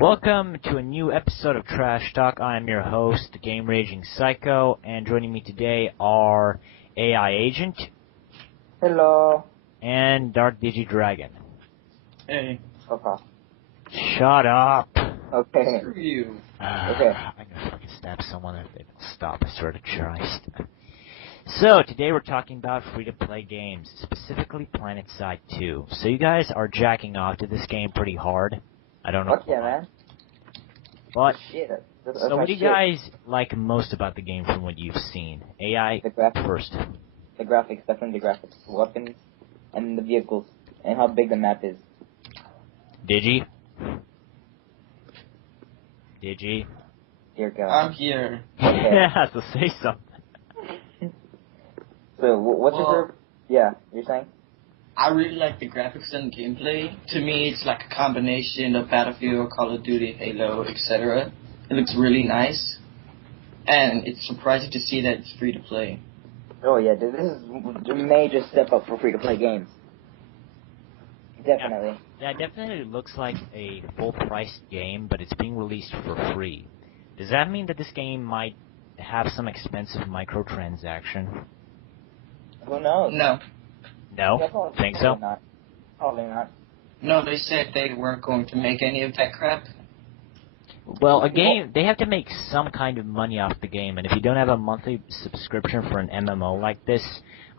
Welcome to a new episode of Trash Talk. I am your host, the Game Raging Psycho, and joining me today are AI Agent. Hello. And Dark Digi Dragon. Hey. Okay. Shut up. Okay. Screw you. Okay. I'm gonna fucking stab someone if they don't stop, I swear to Christ. So, today we're talking about free-to-play games, specifically PlanetSide 2. So you guys are jacking off to this game pretty hard. I don't know. Fuck yeah, man. But, Shit. so what do you guys like most about the game from what you've seen? AI The graphics. first. The graphics, definitely the graphics. The weapons, and the vehicles, and how big the map is. Digi? Digi? Dear God. I'm here. Okay. Yeah, so say something. So, what's your favorite? Yeah, you're saying? I really like the graphics and gameplay. To me, it's like a combination of Battlefield, Call of Duty, Halo, etc. It looks really nice. And it's surprising to see that it's free to play. Oh yeah, dude, this is a major step up for free-to-play games. Definitely. Yeah, it definitely looks like a full-priced game, but it's being released for free. Does that mean that this game might have some expensive microtransaction? Who knows? No. No? Yeah, probably, Think so? Probably not. Probably not. No, they said they weren't going to make any of that crap. Well, a game, they have to make some kind of money off the game, and if you don't have a monthly subscription for an MMO like this,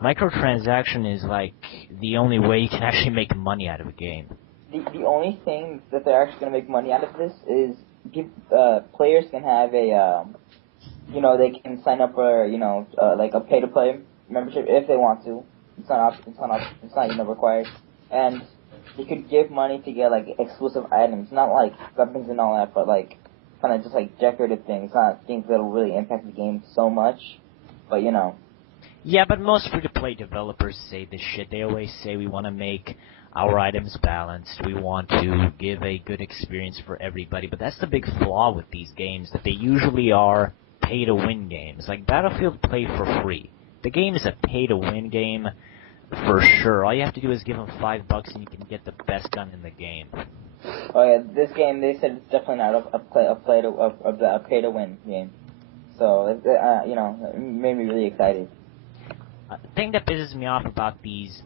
microtransaction is like the only way you can actually make money out of a game. The only thing that they're actually going to make money out of this is players can have a, they can sign up for, like a pay-to-play membership if they want to. It's not required. And you could give money to get, like, exclusive items. Not, like, weapons and all that, but, like, kind of just, like, decorative things. Not things that'll really impact the game so much. But, Yeah, but most free-to-play developers say this shit. They always say we want to make our items balanced. We want to give a good experience for everybody. But that's the big flaw with these games, that they usually are pay-to-win games. Like Battlefield, play for free. The game is a pay-to-win game for sure. All you have to do is give them $5 and you can get the best gun in the game. Oh, yeah, this game, they said it's definitely not a pay-to-win game. So, it made me really excited. The thing that pisses me off about these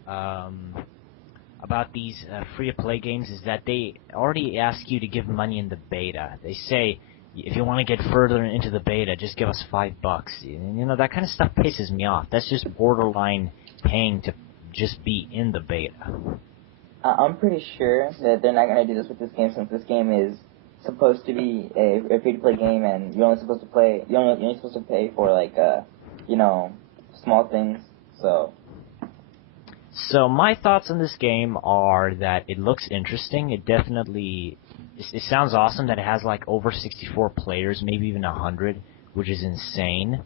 free-to-play games is that they already ask you to give money in the beta. They say, if you want to get further into the beta, just give us $5. And, that kind of stuff pisses me off. That's just borderline paying to just be in the beta. I'm pretty sure that they're not going to do this with this game, since this game is supposed to be a free-to-play game, and you're only supposed to pay for, like, small things, so... So my thoughts on this game are that it looks interesting. It definitely... It sounds awesome that it has, like, over 64 players, maybe even 100, which is insane.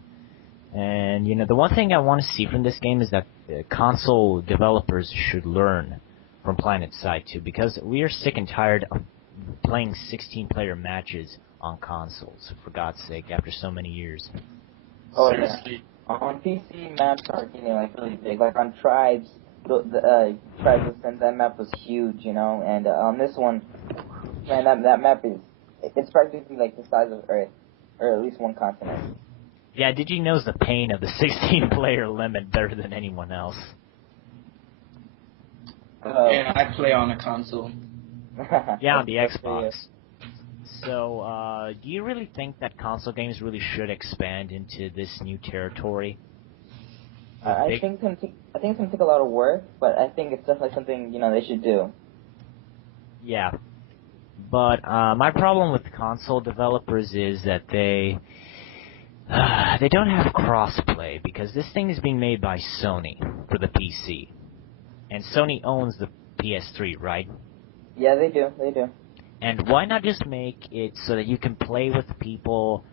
And, the one thing I want to see from this game is that console developers should learn from PlanetSide 2, because we are sick and tired of playing 16-player matches on consoles, for God's sake, after so many years. Oh, Seriously. yeah. On PC, maps are getting, like, really big. Like, on Tribes, Tribes, that map was huge, and on this one, man, that map it's practically, like, the size of Earth, or at least one continent. Yeah, Digi knows the pain of the 16-player limit better than anyone else. Yeah, I play on a console. Yeah, on the Xbox. So, do you really think that console games really should expand into this new territory? I think it's gonna take a lot of work, but I think it's definitely something they should do. Yeah, but my problem with console developers is that they don't have crossplay, because this thing is being made by Sony for the PC, and Sony owns the PS3, right? Yeah, they do. And why not just make it so that you can play with people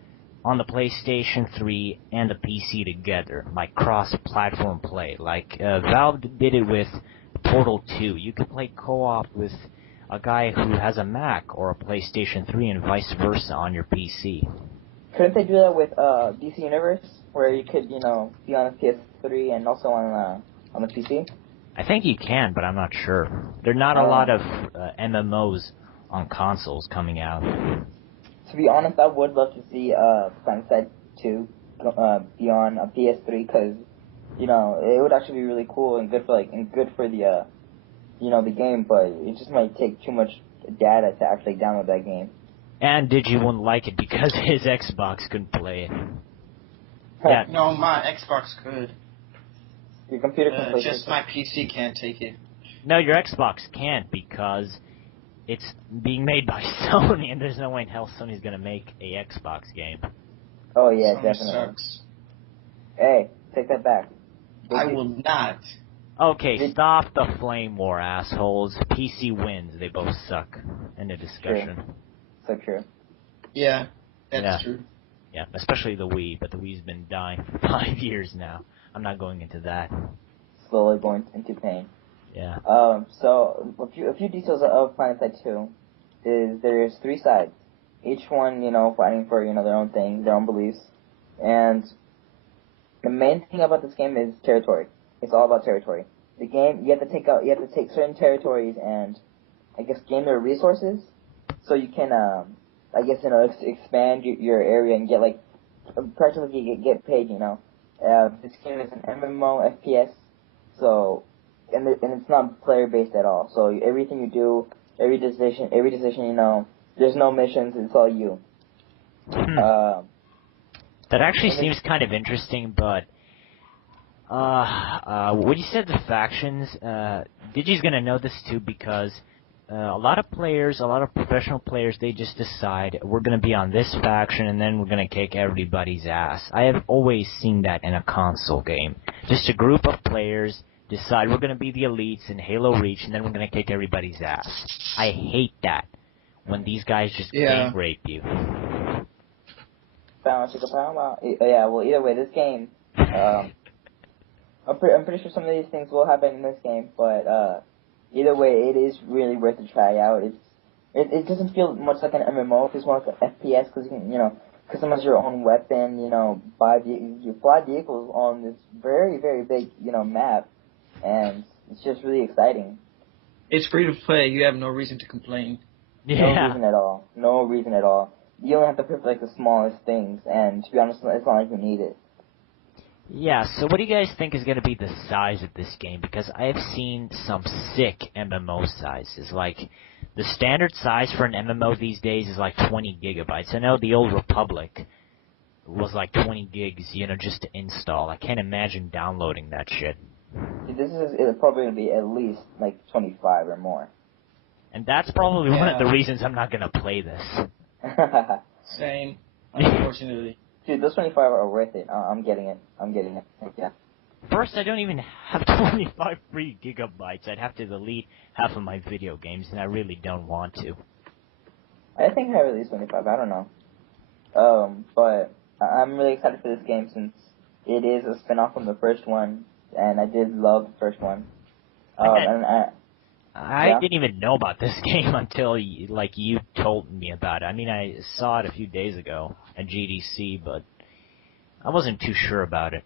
on the PlayStation 3 and the PC together, like cross-platform play? Like Valve did it with Portal 2. You can play co-op with a guy who has a Mac or a PlayStation 3 and vice versa on your PC. Couldn't they do that with DC Universe, where you could, be on the PS3 and also on the PC? I think you can, but I'm not sure. There are not a lot of MMOs on consoles coming out. To be honest, I would love to see PlanetSide 2 be on a PS3 because it would actually be really cool and good for the the game, but it just might take too much data to actually download that game. And Digi wouldn't like it because his Xbox couldn't play it. Yeah. No, my Xbox could. Your computer can play just my PC can't take it. No, your Xbox can't because it's being made by Sony, and there's no way in hell Sony's gonna make a Xbox game. Oh yeah, Sony definitely. Sucks. Hey, take that back. I will not. Okay, stop the flame war, assholes. PC wins. They both suck. End of discussion. True. So true. Yeah, that's true. Yeah, especially the Wii, but the Wii's been dying for 5 years now. I'm not going into that. Slowly going into pain. Yeah. So a few details of PlanetSide 2 is there's 3 sides, each one fighting for their own thing, their own beliefs, and the main thing about this game is territory. It's all about territory. The game you have to take certain territories and I guess gain their resources, so you can expand your area and get practically get paid. This game is an MMO FPS, so and it's not player based at all. So everything you do, every decision, there's no missions. It's all you. That actually seems kind of interesting, but when you said the factions, Digi's gonna know this too because a lot of professional players, they just decide we're gonna be on this faction and then we're gonna kick everybody's ass. I have always seen that in a console game. Just a group of players decide we're gonna be the elites in Halo Reach and then we're gonna kick everybody's ass. I hate that when these guys just gang rape you. Yeah, well, either way, this game, I'm pretty sure some of these things will happen in this game, but either way, it is really worth a try out. It doesn't feel much like an MMO. It feels more like an FPS because you can customize your own weapon. You fly vehicles on this very very big map, and it's just really exciting. It's free to play. You have no reason to complain. Yeah. No reason at all. No reason at all. You only have to pick the smallest things, and to be honest, it's not like you need it. Yeah, so what do you guys think is going to be the size of this game? Because I have seen some sick MMO sizes. Like, the standard size for an MMO these days is like 20 gigabytes. I know the old Republic was like 20 gigs, just to install. I can't imagine downloading that shit. It's probably going to be at least 25 or more. And that's probably one of the reasons I'm not going to play this. Same, unfortunately. Dude, those 25 are worth it. I'm getting it. Yeah. First, I don't even have 25 free gigabytes. I'd have to delete half of my video games, and I really don't want to. I think I have at least 25. I don't know. But I'm really excited for this game since it is a spin-off from the first one, and I did love the first one. I didn't even know about this game until you told me about it. I mean, I saw it a few days ago at GDC, but I wasn't too sure about it.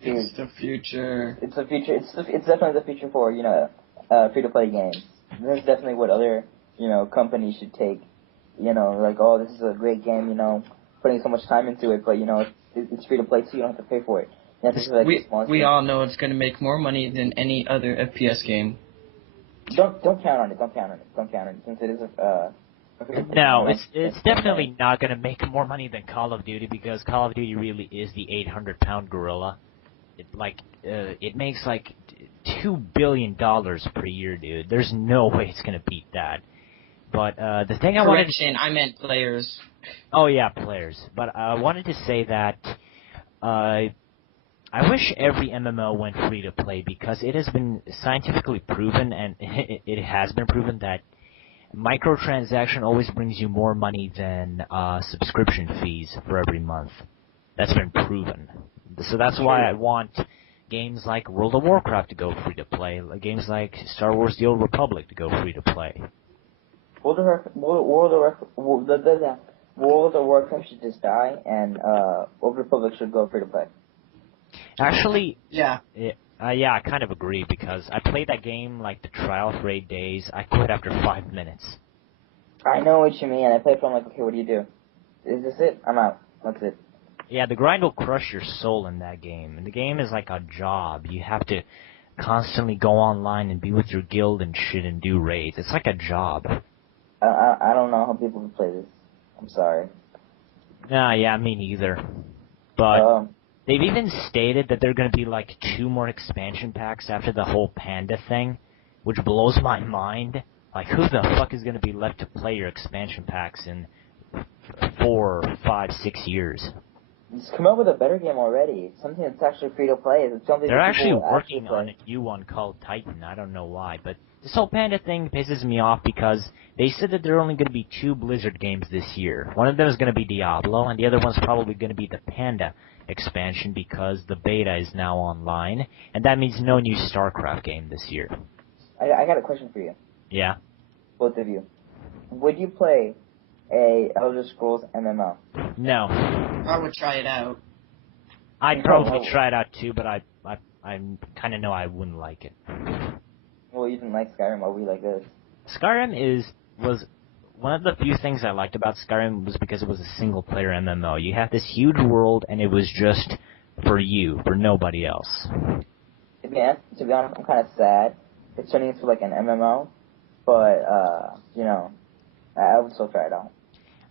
It's the future. It's the future. It's definitely the future for free-to-play games. This is definitely what other companies should take. Oh, this is a great game. Putting so much time into it, but it's free-to-play, so you don't have to pay for it. We all know it's going to make more money than any other FPS game. Don't count on it. Don't count on it since it is a. No, it's definitely not going to make more money than Call of Duty because Call of Duty really is the 800-pound gorilla. It makes like $2 billion per year, dude. There's no way it's going to beat that. But the thing I wanted to... I meant players. Oh yeah, players. But I wanted to say that I wish every MMO went free to play because it has been scientifically proven, and it has been proven that microtransaction always brings you more money than subscription fees for every month. That's been proven. So that's why I want games like World of Warcraft to go free to play, games like Star Wars: The Old Republic to go free to play. World of Warcraft should just die, and Old Republic should go free to play. Actually, yeah, I kind of agree because I played that game like the trial for 8 days. I quit after 5 minutes. I know what you mean. I played for. I'm like, okay, what do you do? Is this it? I'm out. That's it. Yeah, the grind will crush your soul in that game. And the game is like a job. You have to constantly go online and be with your guild and shit and do raids. It's like a job. I don't know how people can play this. I'm sorry. Nah, yeah, me neither. But they've even stated that there are going to be like 2 more expansion packs after the whole panda thing, which blows my mind. Like, who the fuck is going to be left to play your expansion packs in 4, 5, 6 years? Just come up with a better game already. Something that's actually free to play. It's something They're that actually people working play. on a new one called Titan. I don't know why, but this whole Panda thing pisses me off because they said that there are only going to be 2 Blizzard games this year. One of them is going to be Diablo, and the other one's probably going to be the Panda expansion because the beta is now online, and that means no new StarCraft game this year. I got a question for you. Yeah? Both of you. Would you play a Elder Scrolls MMO? No. I would try it out. I'd probably try it out too, but I kind of know I wouldn't like it. Well, you didn't like Skyrim. Why would you like this? Skyrim was one of the few things I liked about Skyrim was because it was a single-player MMO. You have this huge world, and it was just for you, for nobody else. To be honest, I'm kind of sad. It's turning into like an MMO, but you know, I would still try it out.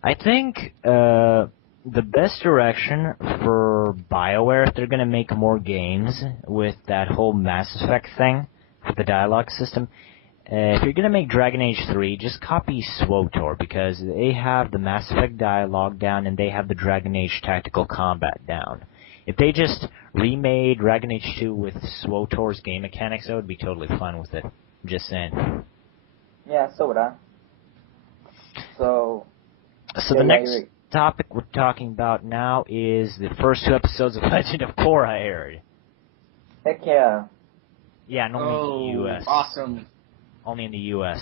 I think the best direction for BioWare, if they're going to make more games with that whole Mass Effect thing, with the dialogue system, if you're going to make Dragon Age 3, just copy SWTOR, because they have the Mass Effect dialogue down and they have the Dragon Age tactical combat down. If they just remade Dragon Age 2 with SWTOR's game mechanics, I would be totally fine with it. I'm just saying. Yeah, so would I. So the next topic we're talking about now is the first 2 episodes of Legend of Korra aired. Heck yeah. Yeah, and only in the U.S. Awesome. Only in the U.S.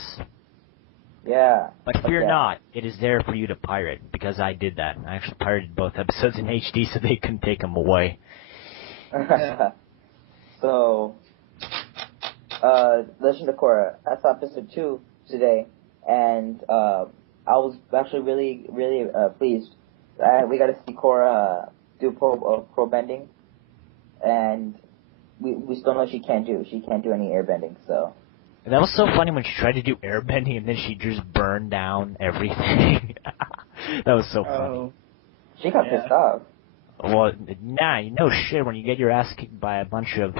Yeah. But fear not, it is there for you to pirate, because I did that. I actually pirated both episodes in HD so they couldn't take them away. So, Legend of Korra, I saw episode 2 today, and I was actually really, really pleased. We got to see Korra do pro bending, and we still know she can't do any air bending, so. That was so funny when she tried to do airbending and then she just burned down everything. That was so funny. She got pissed off. Well, nah, no shit. When you get your ass kicked by a bunch of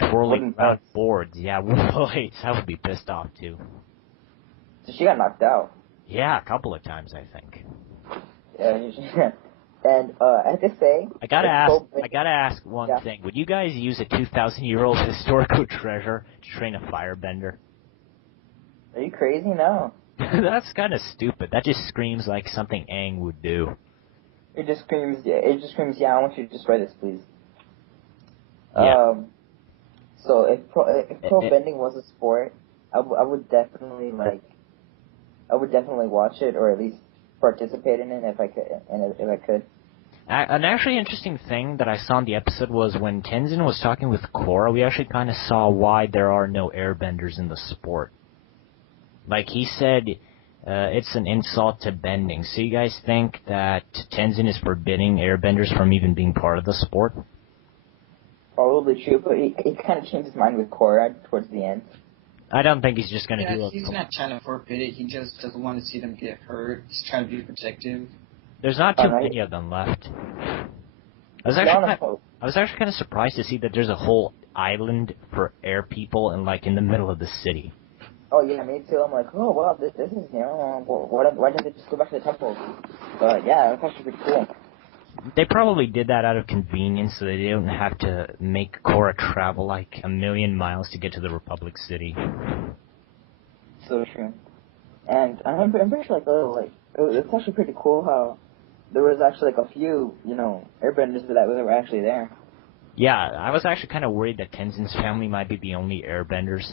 twirling round boards, yeah, wooden I would be pissed off too. So she got knocked out. Yeah, a couple of times, I think. Yeah, and I have to say, I gotta ask one thing. Would you guys use a 2,000-year-old historical treasure to train a firebender? Are you crazy? No. That's kind of stupid. That just screams like something Aang would do. It just screams, yeah, I want you to destroy this, please. Yeah. So if pro bending was a sport, I would definitely watch it, or at least participate in it if I could. An actually interesting thing that I saw in the episode was when Tenzin was talking with Korra, we actually kind of saw why there are no airbenders in the sport. Like, he said it's an insult to bending. So you guys think that Tenzin is forbidding airbenders from even being part of the sport? Probably true, but he kind of changed his mind with Korra towards the end. I don't think he's just going to do it. He's not trying to forbid it. He just doesn't want to see them get hurt. He's trying to be protective. There's not too many of them left. I was actually kind of surprised to see that there's a whole island for air people in the middle of the city. Oh yeah, me too. I'm like, oh wow, this is why didn't they just go back to the temple? But yeah, that's actually pretty cool. They probably did that out of convenience, so they don't have to make Korra travel like 1,000,000 miles to get to the Republic City. So true. And I'm pretty sure it's actually pretty cool how there was actually a few, airbenders that were actually there. Yeah, I was actually kind of worried that Tenzin's family might be the only airbenders.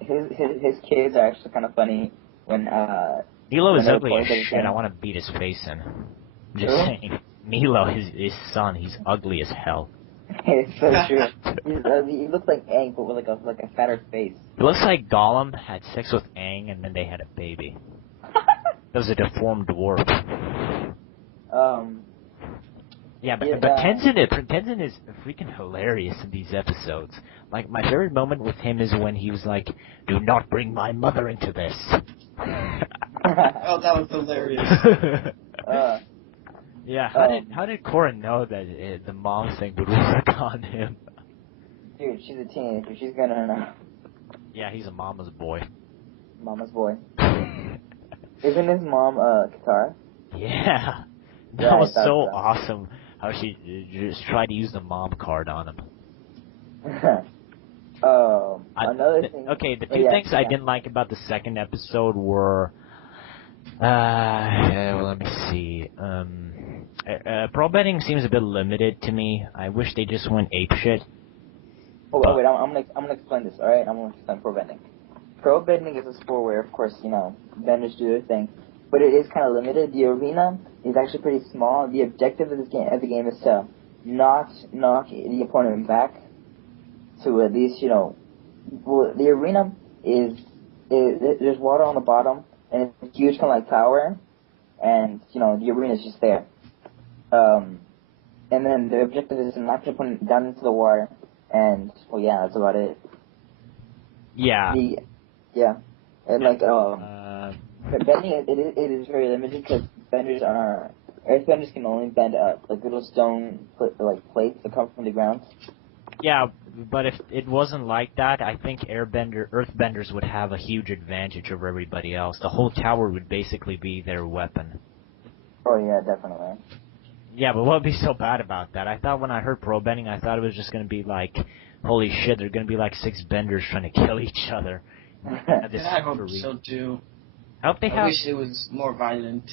His kids are actually kind of funny when Milo is ugly as shit. I want to beat his face in. I'm just saying. Milo, his son, he's ugly as hell. It's so true. He looks like Aang, but with like a fatter face. It looks like Gollum had sex with Aang and then they had a baby. That was a deformed dwarf. Yeah, but Tenzin is freaking hilarious in these episodes. Like, my favorite moment with him is when he was like, "Do not bring my mother into this." Oh, that was hilarious. Yeah, how did Korra know that the mom thing would work on him? Dude, she's a teenager. She's gonna know. Yeah, he's a mama's boy. Mama's boy. Isn't his mom Katara? Yeah, that Yeah, was I thought so so. awesome. How she just tried to use the mom card on him. Another thing. Okay, the two things I didn't like about the second episode were, well, let me see. Pro betting seems a bit limited to me. I wish they just went apeshit. Oh wait, I'm gonna explain this. All right, I'm gonna explain pro betting. Pro betting is a sport where, of course, vendors do their thing, but it is kind of limited. The arena is actually pretty small. The objective of the game is to not knock the opponent back to at least, well, the arena is there's water on the bottom, and it's a huge kind of like tower, and the arena is just there. And then the objective is to knock the opponent down into the water, and well, yeah, that's about it. Yeah. And bending it is very limited because earthbenders can only bend like little stone plates that come from the ground. Yeah, but if it wasn't like that, I think earthbenders would have a huge advantage over everybody else. The whole tower would basically be their weapon. Oh yeah, definitely. Yeah, but what would be so bad about that? I thought when I heard pro bending, I thought it was just going to be like, holy shit, they're going to be like 6 benders trying to kill each other. I hope so too. I hope they have... I wish it was more violent.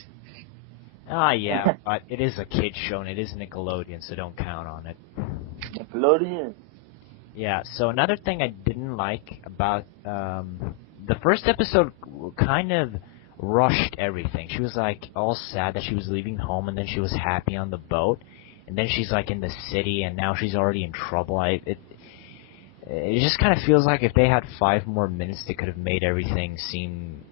Yeah, but it is a kid's show and it is Nickelodeon, so don't count on it. Nickelodeon. Yeah, so another thing I didn't like about the first episode kind of rushed everything. She was like all sad that she was leaving home, and then she was happy on the boat, and then she's like in the city, and now she's already in trouble. It just kind of feels like if they had 5 more minutes, they could have made everything seem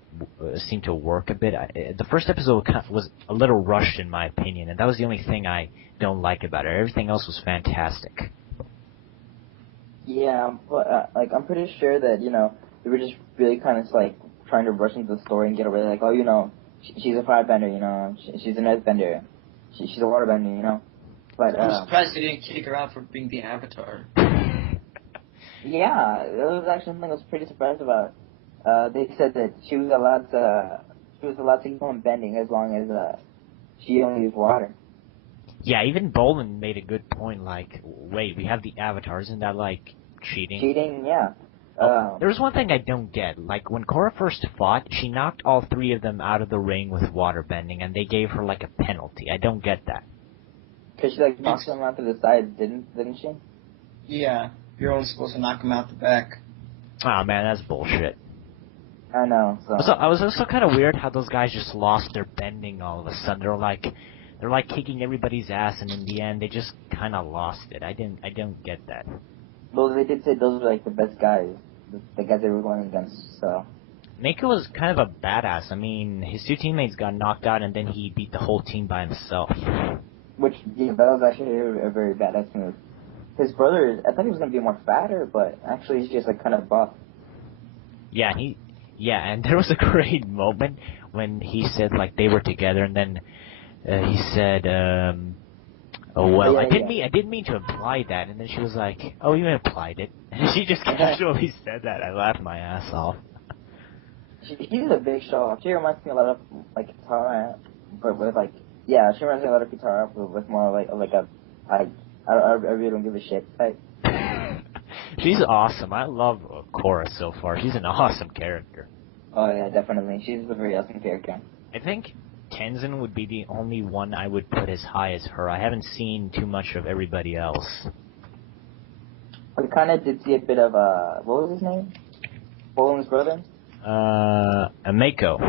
to work a bit. The first episode was a little rushed in my opinion, and that was the only thing I don't like about it. Everything else was fantastic. Yeah, but I'm pretty sure that they were just really kind of like trying to rush into the story and get away. Like, oh, she's a firebender, she's an earthbender, she's a waterbender, But I'm surprised they didn't kick her out for being the Avatar. Yeah, that was actually something I was pretty surprised about. They said that she was allowed to keep on bending as long as she only used water. Yeah, even Bolin made a good point, like, wait, we have the Avatar, isn't that, like, cheating? Cheating, yeah. There was one thing I don't get. Like, when Korra first fought, she knocked all 3 of them out of the ring with water bending, and they gave her, like, a penalty. I don't get that. Because she, like, knocked them out to the side, didn't she? Yeah, you're only supposed to knock them out the back. Oh, man, that's bullshit. I know, so... I was also kind of weird how those guys just lost their bending all of a sudden. They're like kicking everybody's ass, and in the end, they just kind of lost it. I don't get that. Well, they did say those were like the best guys, the guys they were going against. So. Mako was kind of a badass. I mean, his 2 teammates got knocked out, and then he beat the whole team by himself. Which that was actually a very badass move. His brother, I thought he was gonna be more fatter, but actually he's just like kind of buff. Yeah, and there was a great moment when he said like they were together, and then he said, "Oh well, I didn't mean to imply that." And then she was like, "Oh, you implied it." And she just casually said that. I laughed my ass off. She's a big show. She reminds me a lot of like Katara, but with like she reminds me a lot of Katara, but with more like I really don't give a shit type. She's awesome. I love Korra so far. She's an awesome character. Oh yeah, definitely. She's a very awesome character. I think Tenzin would be the only one I would put as high as her. I haven't seen too much of everybody else. We kind of did see a bit of what was his name? Bolin's brother. Mako.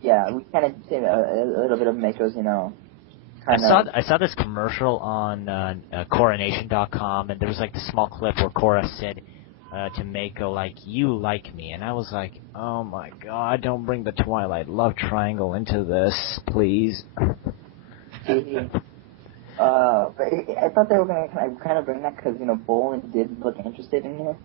Yeah, we kind of see a little bit of Mako's, I saw this commercial on Coronation.com, and there was like this small clip where Korra said to Mako, like, "You like me," and I was like, "Oh my God, don't bring the Twilight love triangle into this, please." But I thought they were gonna kind of bring that because Bolin did look interested in her.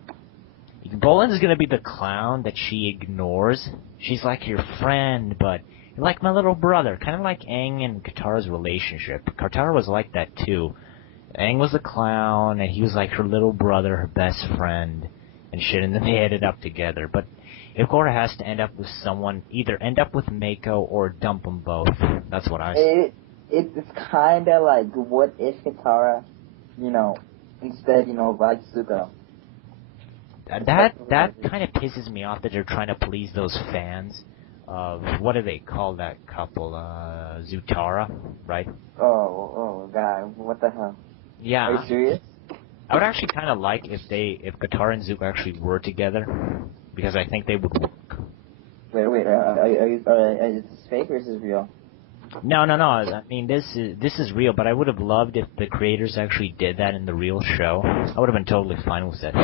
Bolin's gonna be the clown that she ignores. She's like your friend, but you're like my little brother, kind of like Aang and Katara's relationship. Katara was like that too. Aang was the clown, and he was like her little brother, her best friend, and shit, and then they ended up together. But if Korra has to end up with someone, either end up with Mako or dump them both. That's what I say. It's kind of like, what if Katara, instead, likes Zuko? That kind of pisses me off that they're trying to please those fans of, what do they call that couple, Zutara, right? Oh God, what the hell? Yeah. Are you serious? I would actually kind of like if Katara and Zuko actually were together, because I think they would work. Wait, is this fake or is this real? No. I mean, this is real, but I would have loved if the creators actually did that in the real show. I would have been totally fine with it.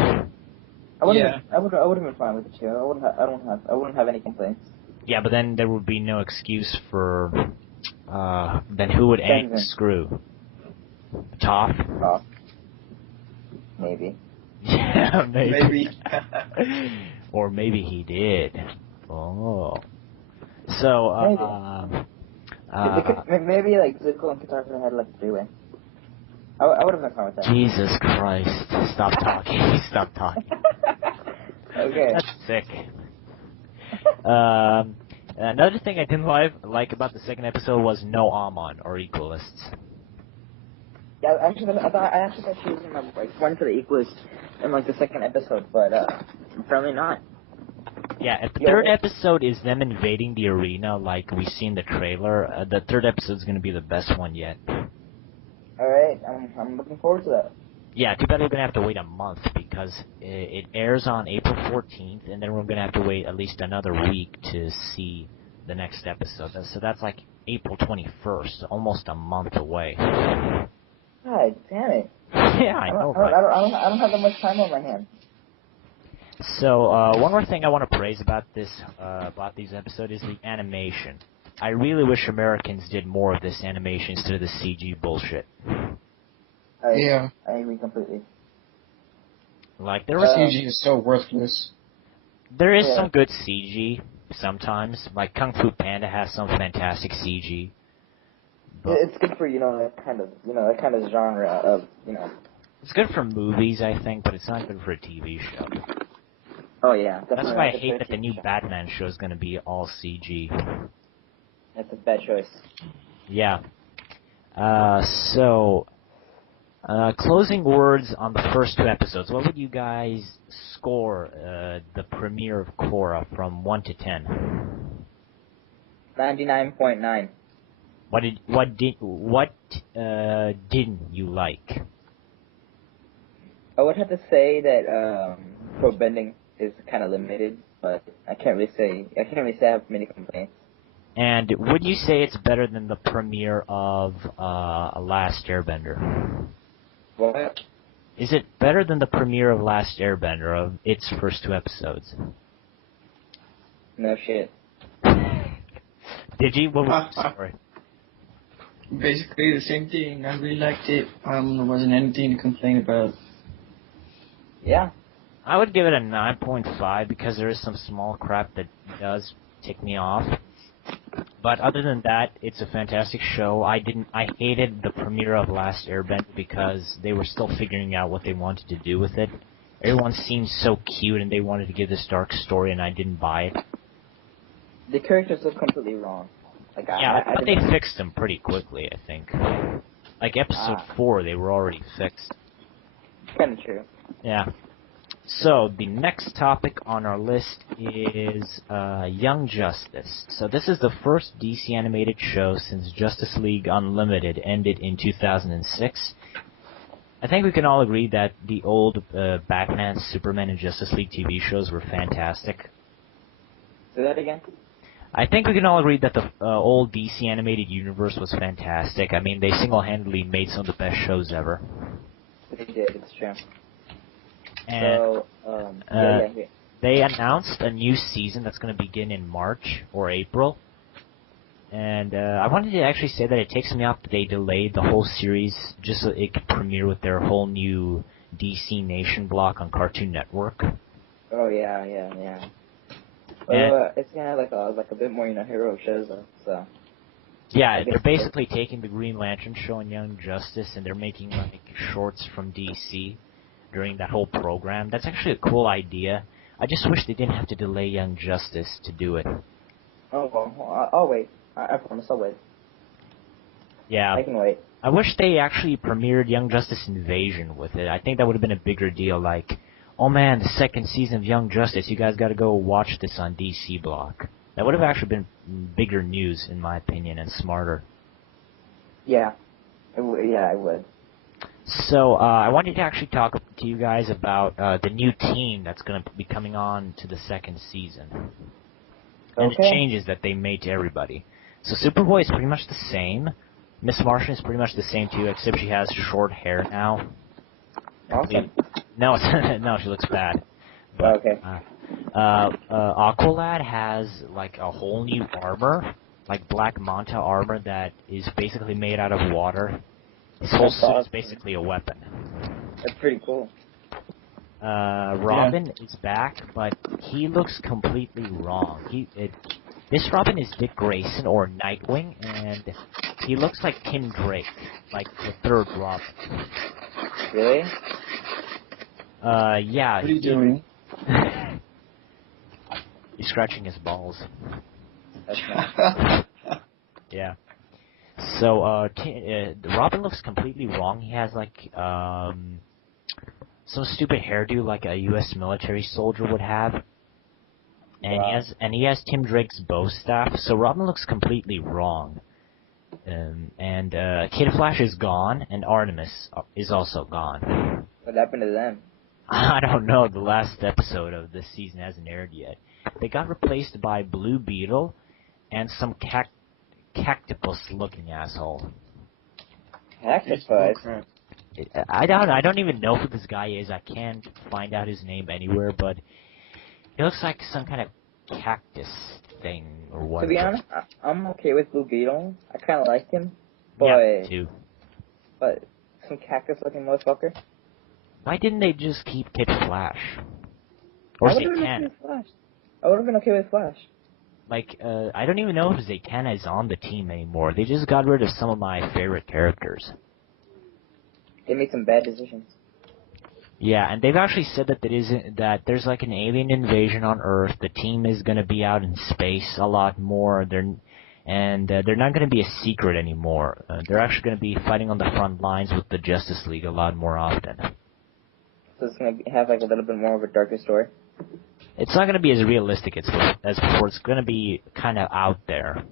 I would have been fine with it too. I wouldn't have any complaints. Yeah, but then there would be no excuse for then who would Aang screw? Toph? Toph. Maybe. Yeah, maybe. Or maybe he did. Oh. So, maybe like Zuko and Katara had like a three-way. I would have been fine with that. Jesus Christ. Stop talking. Stop talking. Okay. That's sick. Another thing I didn't like about the second episode was no Amon, or Equalists. Yeah, I actually thought she was gonna run for the Equalists in like the second episode, but apparently not. Yeah, the third episode is them invading the arena like we see in the trailer. The third episode is going to be the best one yet. Alright, I'm looking forward to that. Yeah, too bad we're going to have to wait a month because it airs on April 14th, and then we're going to have to wait at least another week to see the next episode. So that's like April 21st, almost a month away. God damn it. Yeah, I know, right? I don't have that much time on my hands. So, one more thing I want to praise about these episodes is the animation. I really wish Americans did more of this animation instead of the CG bullshit. I agree completely. Like, there was CG is so worthless. There is some good CG sometimes. Like, Kung Fu Panda has some fantastic CG. It's good for, that kind of genre of, It's good for movies, I think, but it's not good for a TV show. Oh, yeah. That's why I hate that the new Batman show is going to be all CG. That's a bad choice. Yeah. Closing words on the first two episodes. What would you guys score the premiere of Korra from 1 to 10? 99.9. What didn't you like? I would have to say that pro bending is kind of limited, but I can't really say I have many complaints. And would you say it's better than the premiere of Last Airbender? What? Is it better than the premiere of Last Airbender, of its first two episodes? No shit. Digi, what was your story? Basically the same thing. I really liked it. There wasn't anything to complain about. Yeah. I would give it a 9.5 because there is some small crap that does tick me off. But other than that, it's a fantastic show. I hated the premiere of Last Airbender because they were still figuring out what they wanted to do with it. Everyone seemed so cute and they wanted to give this dark story and I didn't buy it. The characters look completely wrong. Like, yeah, but they fixed them pretty quickly, I think. Like episode 4, they were already fixed. Kind of true. Yeah. So, the next topic on our list is Young Justice. So this is the first DC animated show since Justice League Unlimited ended in 2006. I think we can all agree that the old Batman, Superman, and Justice League TV shows were fantastic. Say that again? I think we can all agree that the old DC animated universe was fantastic. I mean, they single-handedly made some of the best shows ever. They did. It's true. And So, yeah. they announced a new season that's going to begin in March or April. And I wanted to actually say that it takes me off that they delayed the whole series just so it could premiere with their whole new DC Nation block on Cartoon Network. Oh yeah. It's gonna have like a bit more hero shows though. So. Yeah, they're basically taking the Green Lantern show and Young Justice, and they're making like shorts from DC during that whole program. That's actually a cool idea. I just wish they didn't have to delay Young Justice to do it. Oh well, I'll wait. I promise I'll wait. Yeah. I can wait. I wish they actually premiered Young Justice Invasion with it. I think that would have been a bigger deal, like, oh man, the second season of Young Justice, you guys gotta go watch this on DC Block. That would have actually been bigger news, in my opinion, and smarter. Yeah. I would. So, I wanted to actually talk to you guys about the new team that's gonna be coming on to the second season. And the changes that they made to everybody. So Superboy is pretty much the same. Miss Martian is pretty much the same too, except she has short hair now. Awesome. No, no, she looks bad. But, okay. Aqualad has like a whole new armor, like Black Manta armor that is basically made out of water. His whole suit is basically a weapon. That's pretty cool. Robin is back, but he looks completely wrong. This Robin is Dick Grayson or Nightwing, and he looks like Tim Drake, like the third Robin. Really? Yeah. What are you doing? He's scratching his balls. That's nice. Yeah. So, Robin looks completely wrong. He has like some stupid hairdo like a U.S. military soldier would have. And he has Tim Drake's bow staff, so Robin looks completely wrong. Kid Flash is gone, and Artemis is also gone. What happened to them? I don't know. The last episode of this season hasn't aired yet. They got replaced by Blue Beetle and some cactopus-looking asshole. Cactopus? I don't even know who this guy is. I can't find out his name anywhere, but he looks like some kind of cactus thing or what. To be honest, I'm okay with Blue Beetle. I kind of like him, but yeah, me too. But some cactus-looking motherfucker. Why didn't they just keep Kid Flash? Or Zatanna? I would have been okay with Flash. Like, I don't even know if Zatanna is on the team anymore. They just got rid of some of my favorite characters. They made some bad decisions. Yeah, and they've actually said that there's like an alien invasion on Earth. The team is going to be out in space a lot more. They're not going to be a secret anymore. They're actually going to be fighting on the front lines with the Justice League a lot more often. So it's going to have like a little bit more of a darker story? It's not going to be as realistic as before. It's going to be kind of out there.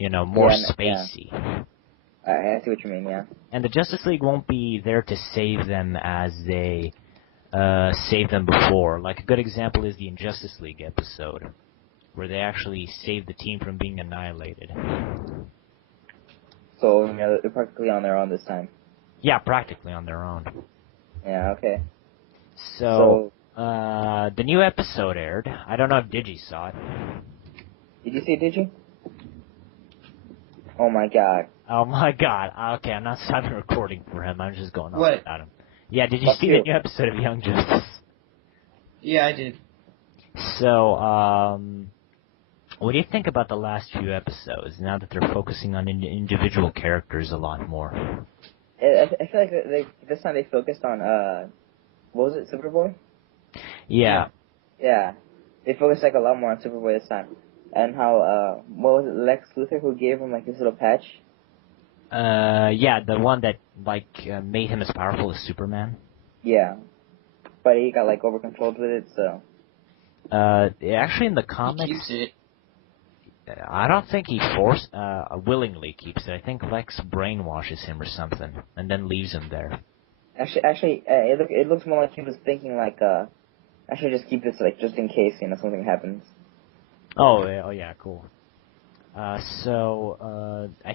More spacey. Yeah. I see what you mean, yeah. And the Justice League won't be there to save them as they saved them before. Like, a good example is the Injustice League episode, where they actually saved the team from being annihilated. So, they're practically on their own this time. Yeah, practically on their own. Yeah, okay. So the new episode aired. I don't know if Digi saw it. Did you see it, Digi? Oh my god. Oh my god. Okay, I'm not stopping recording for him. I'm just going on without him. Yeah, did you see the new episode of Young Justice? Yeah, I did. So, what do you think about the last few episodes, now that they're focusing on individual characters a lot more? I feel like this time they focused on, what was it, Superboy? Yeah. Yeah. They focused like a lot more on Superboy this time. And how, what was it, Lex Luthor who gave him like his little patch? Yeah, the one that, like, made him as powerful as Superman. Yeah. But he got, like, over-controlled with it, so... Actually in the comics... He keeps it. I don't think he willingly keeps it. I think Lex brainwashes him or something, and then leaves him there. Actually, it looks more like he was thinking, like, I should just keep this, like, just in case, something happens. Oh yeah, cool. I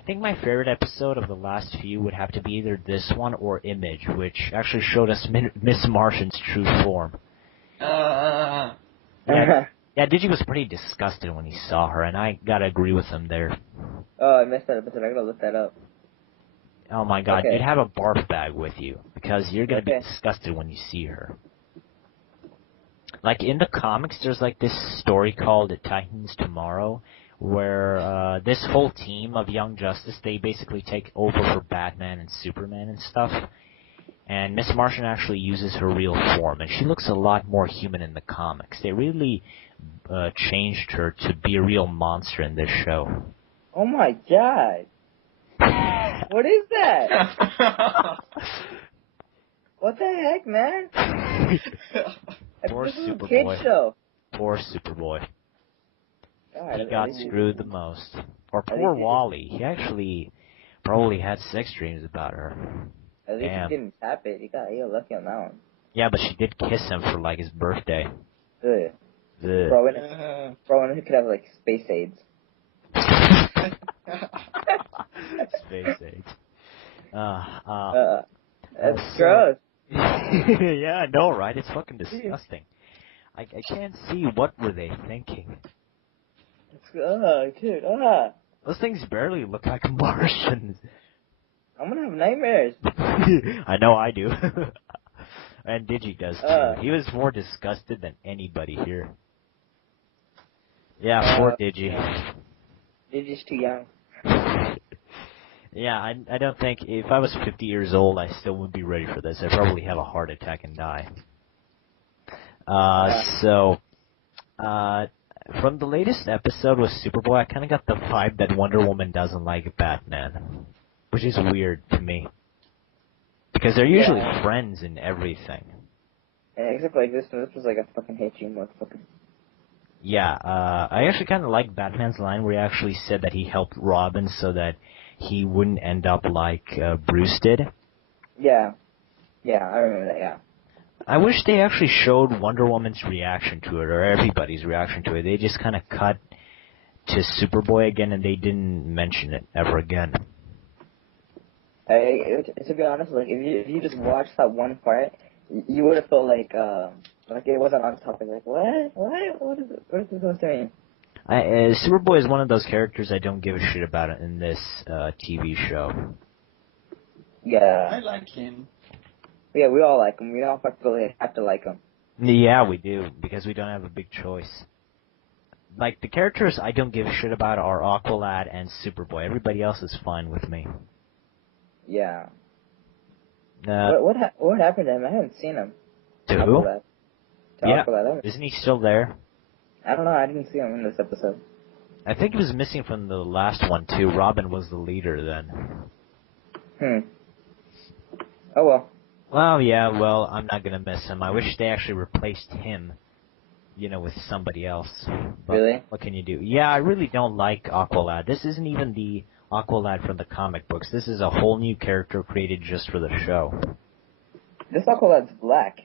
think my favorite episode of the last few would have to be either this one or Image, which actually showed us Miss Martian's true form. Yeah, Digi was pretty disgusted when he saw her, and I gotta agree with him there. Oh, I missed that episode. I gotta look that up. Oh my god, Okay. you'd have a barf bag with you, because you're gonna be Okay. disgusted when you see her. Like, in the comics, there's like this story called Titans Tomorrow, where this whole team of Young Justice, they basically take over for Batman and Superman and stuff. And Miss Martian actually uses her real form, and she looks a lot more human in the comics. They really changed her to be a real monster in this show. Oh my god. What is that? What the heck, man? Poor This is a Superboy. kid show. Poor Superboy. God, He got screwed the most. Or poor Wally. He actually probably had sex dreams about her. At least Damn. he didn't tap it. He got lucky on that one. Yeah, but she did kiss him for like his birthday. Ugh. Ugh. Bro, when he could have like space aids. Space AIDS. That's gross. Yeah, I know, right? It's fucking disgusting. I can't see what were they thinking. Dude, Those things barely look like Martians. I'm gonna have nightmares. I know I do. And Digi does too. He was more disgusted than anybody here. Yeah, poor Digi. Digi's too young. Yeah, I don't think, if I was 50 years old, I still wouldn't be ready for this. I'd probably have a heart attack and die. From the latest episode with Superboy, I kind of got the vibe that Wonder Woman doesn't like Batman, which is weird to me. Because they're usually friends in everything. Yeah, except like this was like a fucking hate you, motherfucker. Yeah, I actually kind of like Batman's line where he actually said that he helped Robin so that he wouldn't end up like Bruce did. Yeah, I remember that, yeah. I wish they actually showed Wonder Woman's reaction to it, or everybody's reaction to it. They just kind of cut to Superboy again, and they didn't mention it ever again. To be honest, like if you just watched that one part, you would have felt like it wasn't on topic. Like what is this supposed to mean? Superboy is one of those characters I don't give a shit about it in this TV show. Yeah. I like him. Yeah, we all like him. We all practically have to like him. Yeah, we do, because we don't have a big choice. Like, the characters I don't give a shit about are Aqualad and Superboy. Everybody else is fine with me. Yeah. What happened to him? I haven't seen him. To Aqualad. who? To Yeah. Aqualad. Isn't he still there? I don't know. I didn't see him in this episode. I think he was missing from the last one, too. Robin was the leader then. Oh, well. Well, yeah, I'm not gonna miss him. I wish they actually replaced him, with somebody else. But Really? what can you do? Yeah, I really don't like Aqualad. This isn't even the Aqualad from the comic books. This is a whole new character created just for the show. This Aqualad's black.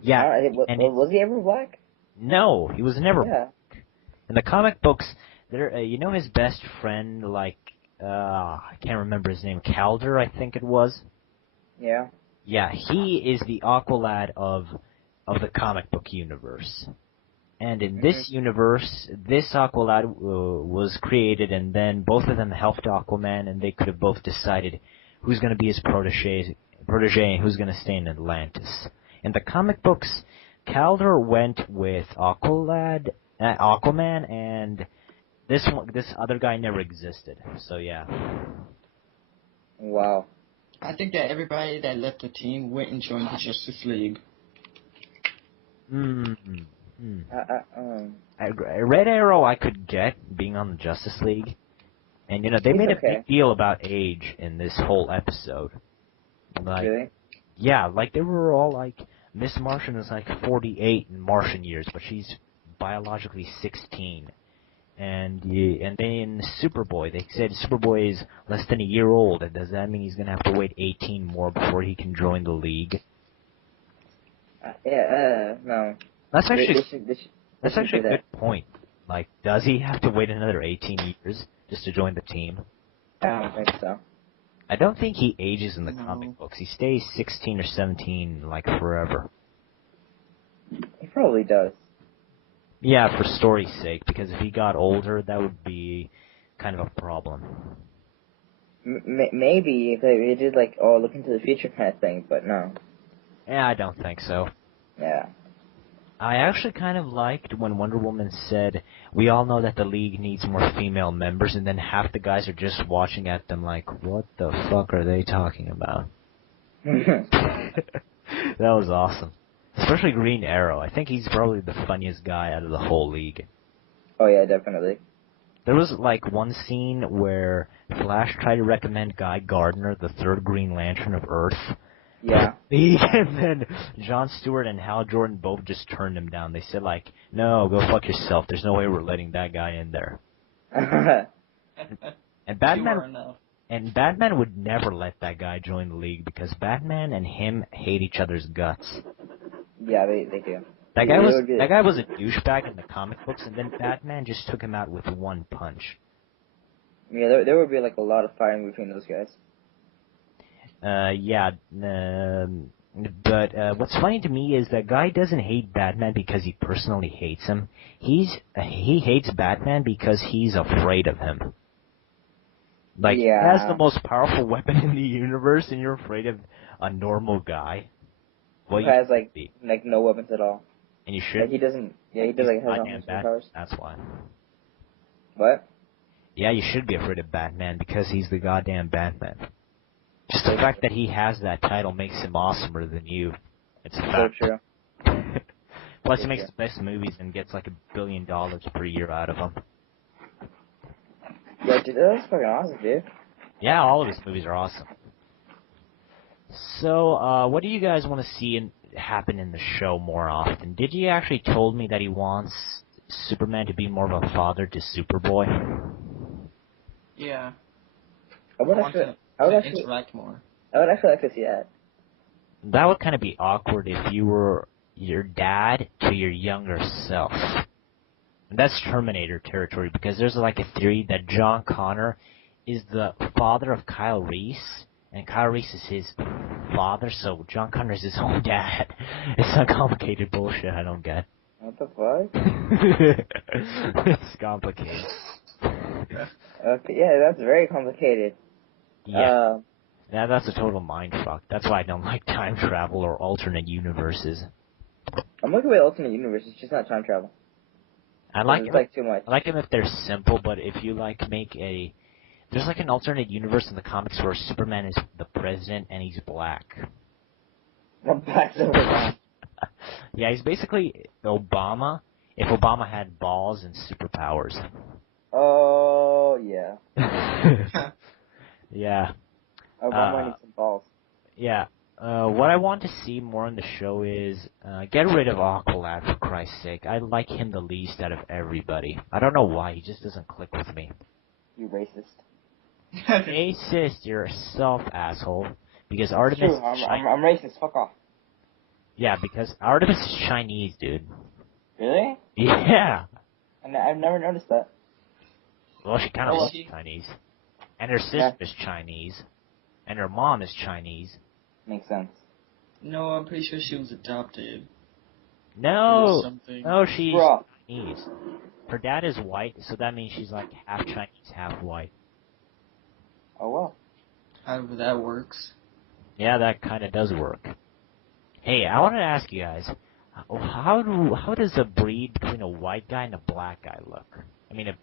Yeah. Was he ever black? No, he was never Yeah. black. In the comic books, his best friend, I can't remember his name, Calder, I think it was? Yeah. Yeah, he is the Aqualad of the comic book universe. And in this universe, this Aqualad was created, and then both of them helped Aquaman, and they could have both decided who's going to be his protege and who's going to stay in Atlantis. In the comic books, Calder went with Aquaman, and this other guy never existed. So yeah. Wow. I think that everybody that left the team went and joined the Justice League. Red Arrow I could get, being on the Justice League. And, they made a big deal about age in this whole episode. Really? Yeah, they were all Miss Martian is 48 in Martian years, but she's biologically 16. And then Superboy, they said Superboy is less than a year old, and does that mean he's going to have to wait 18 more before he can join the league? No. That's actually a that. good point. Like, does he have to wait another 18 years just to join the team? I don't think so. I don't think he ages in the No. comic books. He stays 16 or 17, like, forever. He probably does. Yeah, for story's sake, because if he got older, that would be kind of a problem. Maybe if they did like, oh, look into the future kind of thing, but no. Yeah, I don't think so. Yeah. I actually kind of liked when Wonder Woman said, we all know that the League needs more female members, and then half the guys are just watching at them like, what the fuck are they talking about? That was awesome. Especially Green Arrow. I think he's probably the funniest guy out of the whole League. Oh yeah, definitely. There was like one scene where Flash tried to recommend Guy Gardner, the third Green Lantern of Earth. Yeah. And then Jon Stewart and Hal Jordan both just turned him down. They said like, no, go fuck yourself. There's no way we're letting that guy in there. And Batman would never let that guy join the League because Batman and him hate each other's guts. Yeah, they do. That guy was a douchebag in the comic books, and then Batman just took him out with one punch. Yeah, there would be like a lot of fighting between those guys. But what's funny to me is that guy doesn't hate Batman because he personally hates him. He hates Batman because he's afraid of him. Like, he has the most powerful weapon in the universe, and you're afraid of a normal guy. Well, he has like no weapons at all. And you should. Like, he doesn't. Yeah, he does like has no powers. That's why. What? Yeah, you should be afraid of Batman because he's the goddamn Batman. Just the fact that he has that title makes him awesomer than you. It's a fact. So true. Plus, he makes the best movies and gets like $1 billion per year out of them. Yeah, dude, that's fucking awesome, dude. Yeah, all of his movies are awesome. So, what do you guys want to see happen in the show more often? Digi actually told me that he wants Superman to be more of a father to Superboy. Yeah. I would actually interact more. I would actually like to see that. That would kind of be awkward if you were your dad to your younger self. And that's Terminator territory, because there's like a theory that John Connor is the father of Kyle Reese, and Kyle Reese is his father, so John Connor is his own dad. It's some complicated bullshit I don't get. What the fuck? It's complicated. Okay, yeah, that's very complicated. Yeah. Yeah, that's a total mindfuck. That's why I don't like time travel or alternate universes. I'm looking at alternate universes, just not time travel. I like them. Like too much. I like them if they're simple, but if you like make a, there's like an alternate universe in the comics where Superman is the president and he's black. Black Superman. Yeah, he's basically Obama if Obama had balls and superpowers. Oh yeah. Yeah. Obama needs some balls. Yeah. What I want to see more in the show is get rid of Aqualad, for Christ's sake. I like him the least out of everybody. I don't know why, he just doesn't click with me. You racist. Racist yourself, asshole. Because Artemis is Chinese. I'm racist, fuck off. Yeah, because Artemis is Chinese, dude. Really? Yeah. I've never noticed that. Well, she kind of looks Chinese. And her sister is Chinese. And her mom is Chinese. Makes sense. No, I'm pretty sure she was adopted. No, she's Bruh. Chinese. Her dad is white, so that means she's like half Chinese, half white. Oh well. However that works. Yeah, that kind of does work. Hey, I wanted to ask you guys, how does a breed between a white guy and a black guy look? I mean, a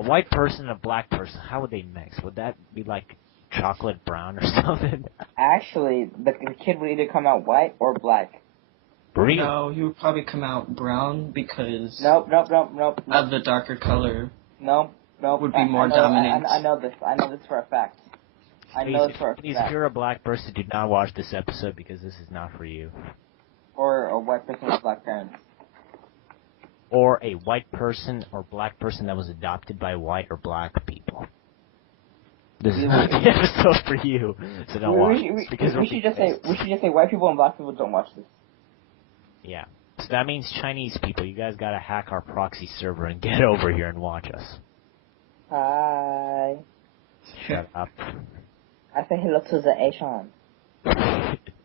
white person and a black person, how would they mix? Would that be like chocolate brown or something? Actually, the kid would either come out white or black. Really? No, he would probably come out brown because Nope. of the darker color. Nope. Would be more dominant. I know this for a fact. Please, if you're a black person, do not watch this episode because this is not for you. Or a white person with black parents. Or a white person or black person that was adopted by white or black people. This is not the episode for you, so don't watch. We should just say white people and black people don't watch this. Yeah. So that means Chinese people, you guys gotta hack our proxy server and get over here and watch us. Hi. Shut up. I say hello to the Asian.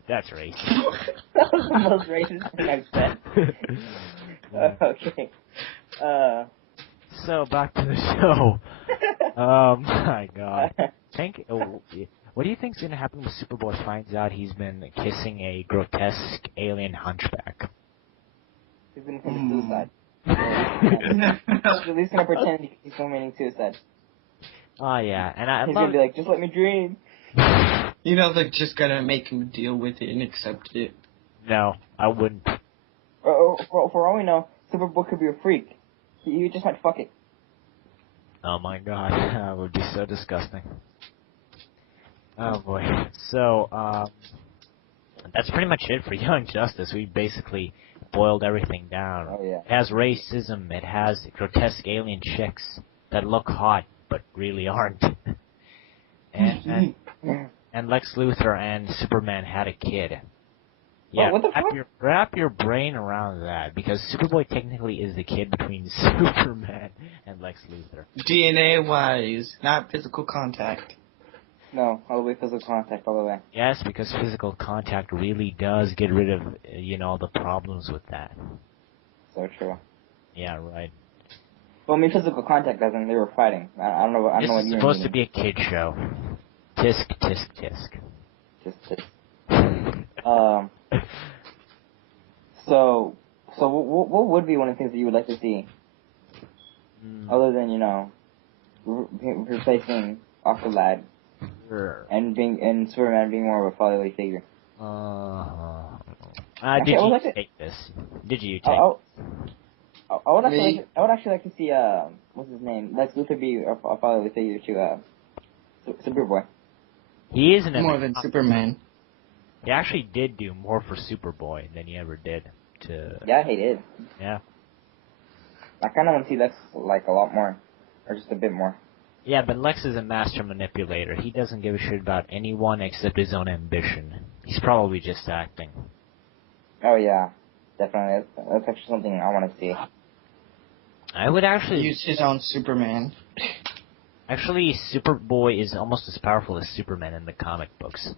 That's racist. That was the most racist thing I've said. Okay. So, back to the show. My god. What do you think's gonna happen when Superboy finds out he's been kissing a grotesque alien hunchback? He's gonna commit suicide. He's at least gonna pretend he's committing suicide. Oh yeah, and he's gonna be like, just let me dream. You know, they're just gonna make him deal with it and accept it. No, I wouldn't. For all we know, Superboy could be a freak. He just might fuck it. Oh my god, that would be so disgusting. Oh boy. So, that's pretty much it for Young Justice. We basically boiled everything down. Oh yeah. It has racism, it has grotesque alien chicks that look hot, but really aren't. and Lex Luthor and Superman had a kid. Yeah, what the fuck? Wrap your brain around that, because Superboy technically is the kid between Superman and Lex Luthor. DNA-wise, not physical contact. No, all the way physical contact, all the way. Yes, because physical contact really does get rid of, the problems with that. So true. Yeah, right. Well, I mean, physical contact doesn't. They were fighting. I don't know what you mean. It's supposed to be a kid show. Tisk, tisk, tisk. Just. So what would be one of the things that you would like to see? Other than, replacing Aqualad and Superman being more of a fatherly figure. Digi, take this. Digi, you take I would actually like to see what's his name? Lex Luthor be a fatherly figure to Superboy. He is more than Superman. He actually did do more for Superboy than he ever did to. Yeah, he did. Yeah. I kind of want to see Lex like a lot more, or just a bit more. Yeah, but Lex is a master manipulator. He doesn't give a shit about anyone except his own ambition. He's probably just acting. Oh yeah, definitely. That's actually something I want to see. I would actually use his own Superman. Actually, Superboy is almost as powerful as Superman in the comic books.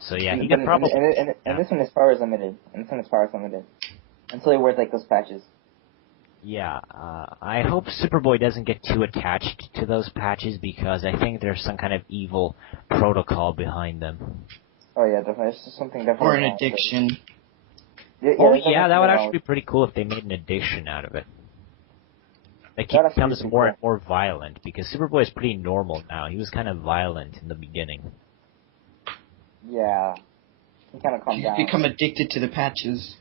So yeah, he could probably. And this one is power limited. Until he wears like those patches. Yeah, I hope Superboy doesn't get too attached to those patches because I think there's some kind of evil protocol behind them. Oh yeah, definitely. It's just something definitely. Or an addiction. Yeah, that would actually be pretty cool if they made an addiction out of it. Like he becomes more and more violent because Superboy is pretty normal now. He was kind of violent in the beginning. Yeah, he kind of calmed down. He's become addicted to the patches.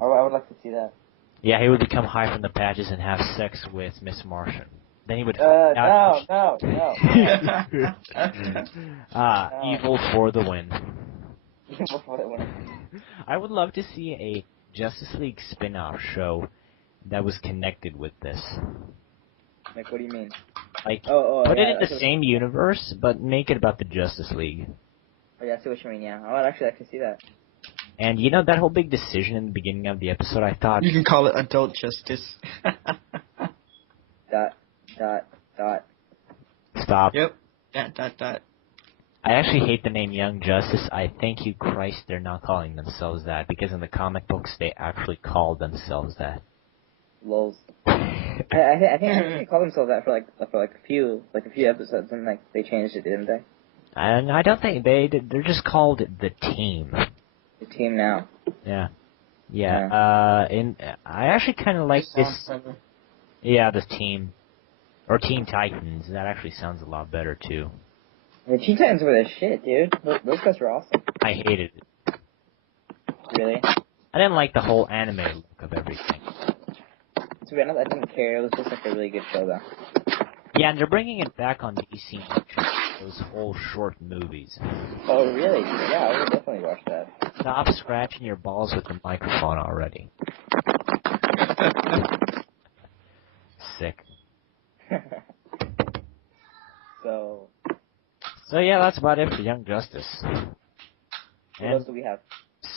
I would like to see that. Yeah, he would become high from the patches and have sex with Miss Martian. Then he would. No. Evil for the win. Evil for the win. I would love to see a Justice League spin-off show that was connected with this. Like, what do you mean? Like, put it in the same universe, but make it about the Justice League. Oh yeah, I see what you mean. Yeah, I would actually like to see that. And that whole big decision in the beginning of the episode, I thought... You can call it adult justice. ... Stop. Yep. ... I actually hate the name Young Justice. I thank you Christ they're not calling themselves that, because in the comic books they actually called themselves that. Lols. I think they called themselves that for a few episodes, and like they changed it, didn't they? And I don't think they did. They're just called the Team. The Team now. Yeah. I actually kind of like this. Yeah, the Team, or Teen Titans. That actually sounds a lot better too. The Teen Titans were the shit, dude. Those guys were awesome. I hated it. Really? I didn't like the whole anime look of everything. To be honest, I didn't care. It was just like a really good show, though. Yeah, and they're bringing it back on DC, those whole short movies. Oh, really? Yeah, I would definitely watch that. Stop scratching your balls with the microphone already. Sick. So yeah, that's about it for Young Justice. What else do we have?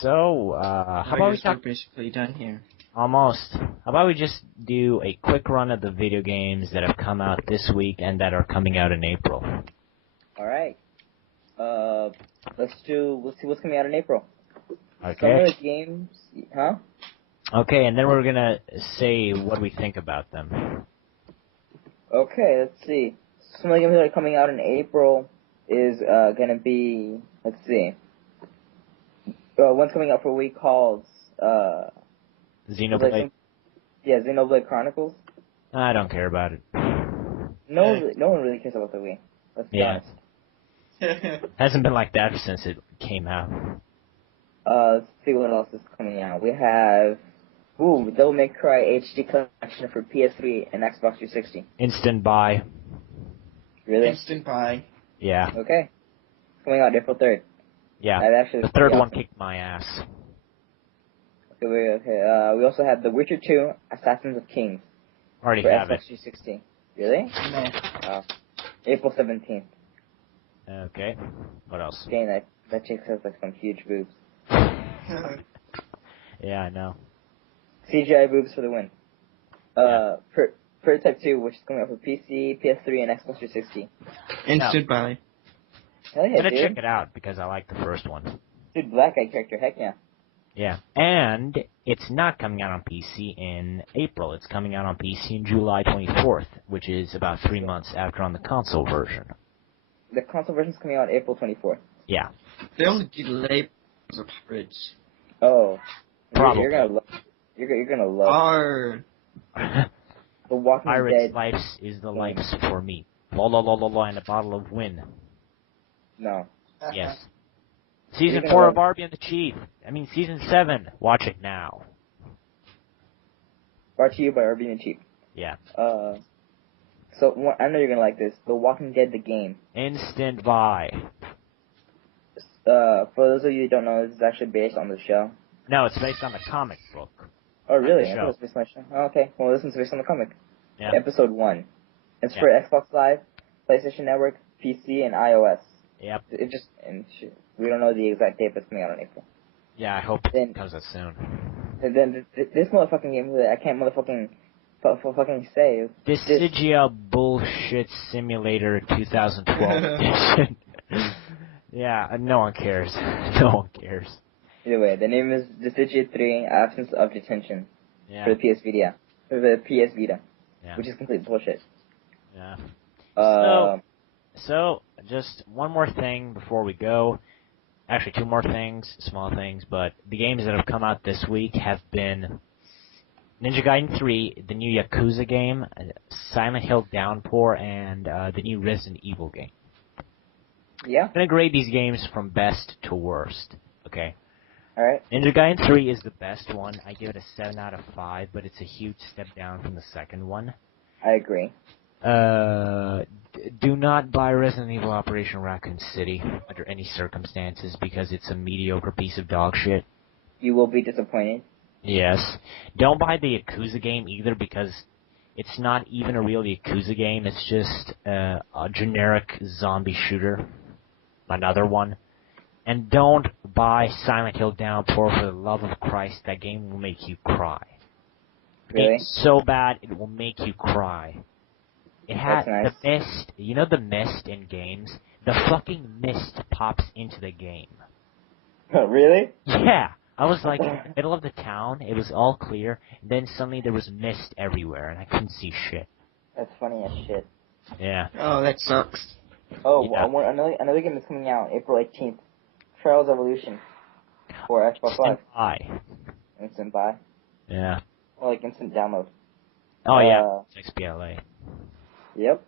So, how about we talk... basically done here. Almost. How about we just do a quick run of the video games that have come out this week and that are coming out in April? Alright. Let's see what's coming out in April. Okay. Some of the games, huh? Okay, and then we're gonna say what we think about them. Okay, let's see. Some of the games that are coming out in April is gonna be, let's see. One's coming out for a week called, Xenoblade? Yeah, Xenoblade Chronicles. I don't care about it. No one really cares about the Wii. Let's be honest. Hasn't been like that since it came out. Let's see what else is coming out. We have, Devil May Cry HD Collection for PS3 and Xbox 360. Instant buy. Really? Instant buy. Yeah. Okay. It's coming out April 3rd. Yeah. The third awesome. one kicked my ass. Okay, we also have The Witcher 2, Assassins of Kings. Already for have Xbox 360. Really? No. April 17th. Okay. What else? Dang, that chick has like some huge boobs. Yeah, I know. CGI boobs for the win. Yeah. Prototype 2, which is coming out for PC, PS3, and Xbox 360. Instant buy. Hell I'm yeah, gonna dude. check it out because I like the first one. Dude, black eye character, heck yeah. Yeah. And it's not coming out on PC in April. It's coming out on PC in July 24th, which is about 3 months after on the console version. The console version's coming out April 24th. Yeah. They only delay the fridge. Oh. Probably. You're gonna love Or The Walking Pirates' Dead. lives is the lives for me. La la la la la and a bottle of win. No. Yes. Season You're 4 gonna of Barbie and the Chief. Season 7. Watch it now. Brought to you by RB and Cheap. Yeah. So, I know you're gonna like this. The Walking Dead, the game. Instant buy. For those of you who don't know, this is actually based on the show. No, it's based on the comic book. Oh, really? The I show. thought it was based on the show. Oh, okay. Well, this one's based on the comic. Yeah. Episode 1. It's Yeah. for Xbox Live, PlayStation Network, PC, and iOS. Yep. We don't know the exact date, but it's coming out in April. Yeah, I hope it comes out soon. And then this motherfucking game that I can't fucking say. Digi Bullshit Simulator 2012 edition. Yeah, no one cares. No one cares. Either way, the name is Digi 3, Absence of Detention. Yeah. For the PS Vita. For the PS Vita. Yeah. Which is complete bullshit. Yeah. So, just one more thing before we go. Actually, two more things, small things, but the games that have come out this week have been Ninja Gaiden 3, the new Yakuza game, Silent Hill Downpour, and the new Resident Evil game. Yeah? I'm going to grade these games from best to worst, okay? Alright. Ninja Gaiden 3 is the best one. I give it a 7 out of 5, but it's a huge step down from the second one. I agree. Do not buy Resident Evil Operation Raccoon City under any circumstances because it's a mediocre piece of dog shit. You will be disappointed. Yes. Don't buy the Yakuza game either because it's not even a real Yakuza game. It's just a generic zombie shooter. Another one. And don't buy Silent Hill Downpour for the love of Christ. That game will make you cry. Really? It's so bad it will make you cry. It has nice. the mist. You know the mist in games? The fucking mist pops into the game. Really? Yeah. I was like in the middle of the town. It was all clear. And then suddenly there was mist everywhere, and I couldn't see shit. That's funny as shit. Yeah. oh, that sucks. Oh, Yeah. another game is coming out April 18th. Trials Evolution for Xbox Live. Hi. Instant buy. Yeah. Or like instant download. Oh yeah. It's XBLA. Yep.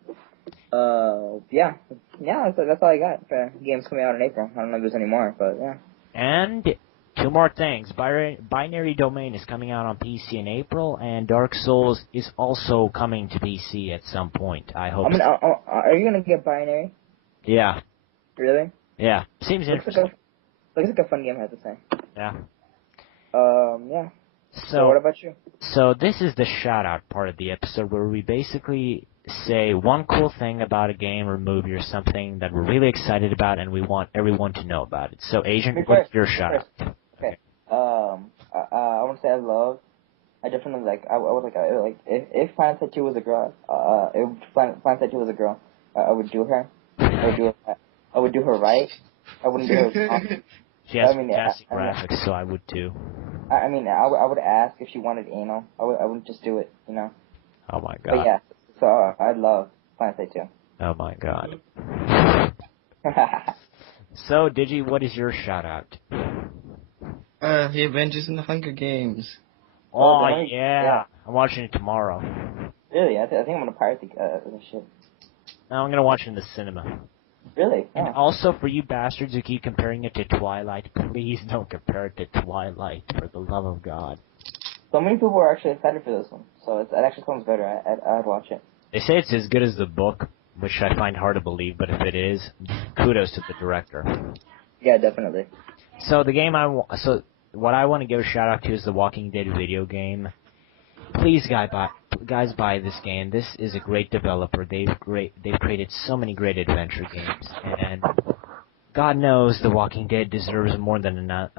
Yeah. Yeah, that's all I got for games coming out in April. I don't know if there's any more, but yeah. And two more things. Binary Domain is coming out on PC in April, and Dark Souls is also coming to PC at some point. I hope. Are you gonna get Binary? Yeah. Really? Yeah. Seems interesting. Looks like a fun game, I have to say. Yeah. Yeah. So what about you? So this is the shout-out part of the episode where we basically say one cool thing about a game or movie or something that we're really excited about and we want everyone to know about it. So, Agent, what's your shout-out? Okay. want to say I love. I definitely like. I would like if PlanetSide 2 was a girl. If PlanetSide 2 was a girl, I would do her. I would do her right. I wouldn't do her wrong. She has I mean, fantastic graphics, so I would too. I mean, I would ask if she wanted anal. I wouldn't just do it, you know. Oh my But god. yeah, so I love PlanetSide 2. Oh my god. So, Digi, what is your shout out? The Avengers and the Hunger Games. Oh, yeah. yeah. I'm watching it tomorrow. Really? I think I'm gonna pirate the shit. No, I'm gonna watch it in the cinema. Really? And Oh. also, for you bastards who keep comparing it to Twilight, please don't compare it to Twilight, for the love of God. So many people are actually excited for this one, so it actually sounds better. I'd watch it. They say it's as good as the book, which I find hard to believe, but if it is, kudos to the director. Yeah, definitely. So the game what I want to give a shout out to is the Walking Dead video game. Please, guys, buy this game. This is a great developer. They've created so many great adventure games, and God knows The Walking Dead deserves more than another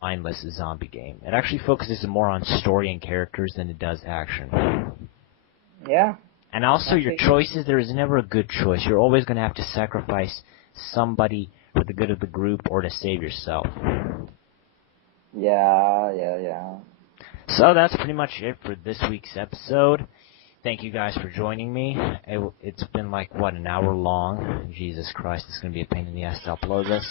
mindless zombie game. It actually focuses more on story and characters than it does action. Yeah. And also your choices, there is never a good choice. You're always going to have to sacrifice somebody for the good of the group or to save yourself. Yeah. So that's pretty much it for this week's episode. Thank you guys for joining me. It's been like, an hour long? Jesus Christ, it's going to be a pain in the ass to upload this.